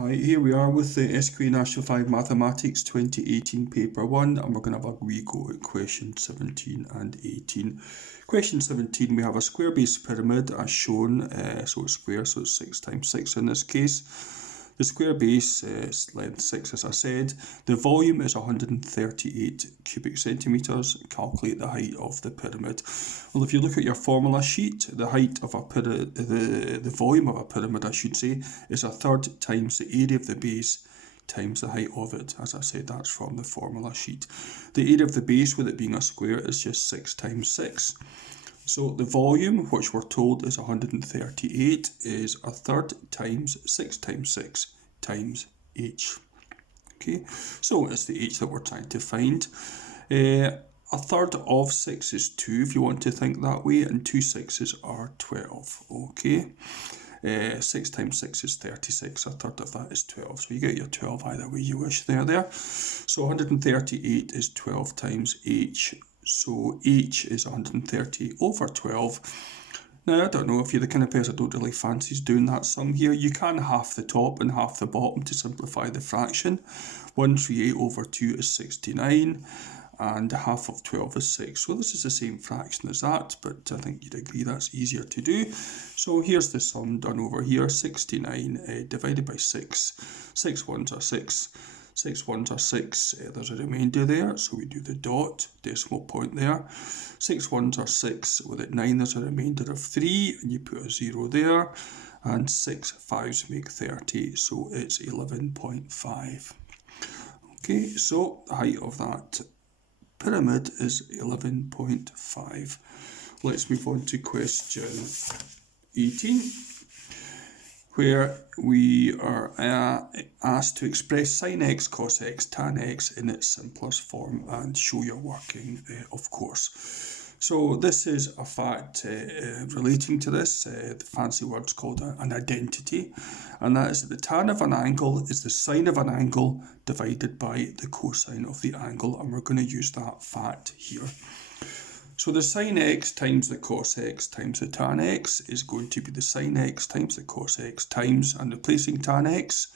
Hi, here we are with the SQA National 5 Mathematics 2018 paper 1, and we're going to have a wee go at question 17 and 18. Question 17, we have a square base pyramid as shown, so it's square, so it's 6 times 6 in this case. The square base is length 6, as I said. The volume is 138 cubic centimetres. Calculate the height of the pyramid. Well, if you look at your formula sheet, the height of a pyramid, the volume of a pyramid, I should say, is a third times the area of the base times the height of it. As I said, that's from the formula sheet. The area of the base, with it being a square, is just 6 times 6. So the volume, which we're told is 138, is a third times 6 times 6 times h. Okay, so it's the h that we're trying to find. A third of 6 is 2, if you want to think that way, and 2 6s are 12. Okay, 6 times 6 is 36, a third of that is 12. So you get your 12 either way you wish there. So 138 is 12 times h. So h is 130 over 12. Now, I don't know if you're the kind of person that don't really fancy doing that sum here. You can half the top and half the bottom to simplify the fraction. 138 over 2 is 69, and half of 12 is 6. So this is the same fraction as that, but I think you'd agree that's easier to do. So here's the sum done over here. 69 divided by 6. 6 ones are 6. 6 ones are 6, there's a remainder there, so we do the dot, decimal point there. 6 ones are 6, with it 9 there's a remainder of 3, and you put a 0 there, and 6 5s make 30, so it's 11.5. Okay, so the height of that pyramid is 11.5. Let's move on to question 18. Where we are asked to express sin x, cos x, tan x in its simplest form and show your working, of course. So this is a fact relating to this. The fancy word's called an identity, and that is that the tan of an angle is the sine of an angle divided by the cosine of the angle, and we're going to use that fact here. So the sin x times the cos x times the tan x is going to be the sin x times the cos x times, and replacing tan x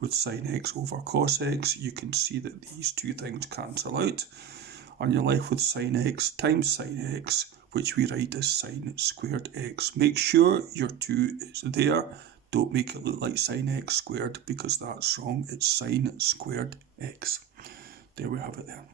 with sin x over cos x, you can see that these two things cancel out, and you're left with sin x times sin x, which we write as sin squared x. Make sure your 2 is there. Don't make it look like sin x squared, because that's wrong. It's sin squared x. There we have it there.